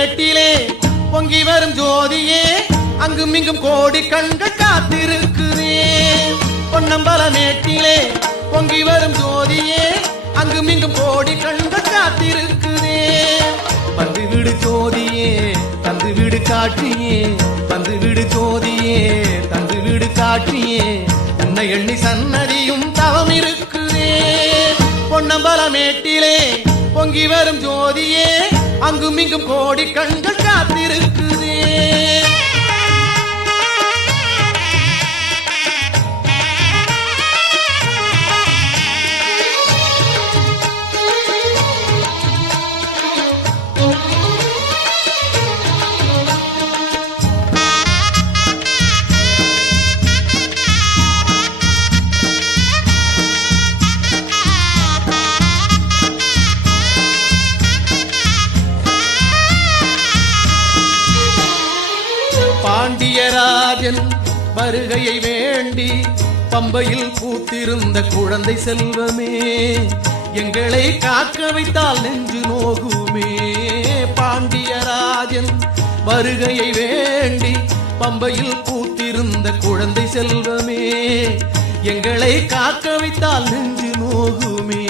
மேட்டிலே பொங்கி வரும் ஜோதியே அங்கும் இங்கும் கோடி கண்கள் காத்திருக்குதே பொன்னம்பல மேட்டிலே பொங்கி வரும் ஜோதியே அங்கும் இங்கும் கோடி கண்கள் காத்திருக்குதே வந்து விடு ஜோதியே தந்து விடு காட்சியே வந்து விடு ஜோதியே தந்து விடு காட்சியே உன்னை எண்ணி சன்னதியும் தவம் இருக்குதே பொன்னம்பல மேட்டிலே பொங்கி வரும் ஜோதியே அங்கும் இங்கும் கோடி கண்கள் காத்திருக்குதே பாண்டியராஜன் வருகையை வேண்டி பம்பையில் பூத்திருந்த குழந்தை செல்வமே எங்களை காக்க வைத்தால் நெஞ்சு நோகுமே பாண்டியராஜன் வருகையை வேண்டி பம்பையில் பூத்திருந்த குழந்தை செல்வமே எங்களை காக்க வைத்தால் நெஞ்சு நோகுமே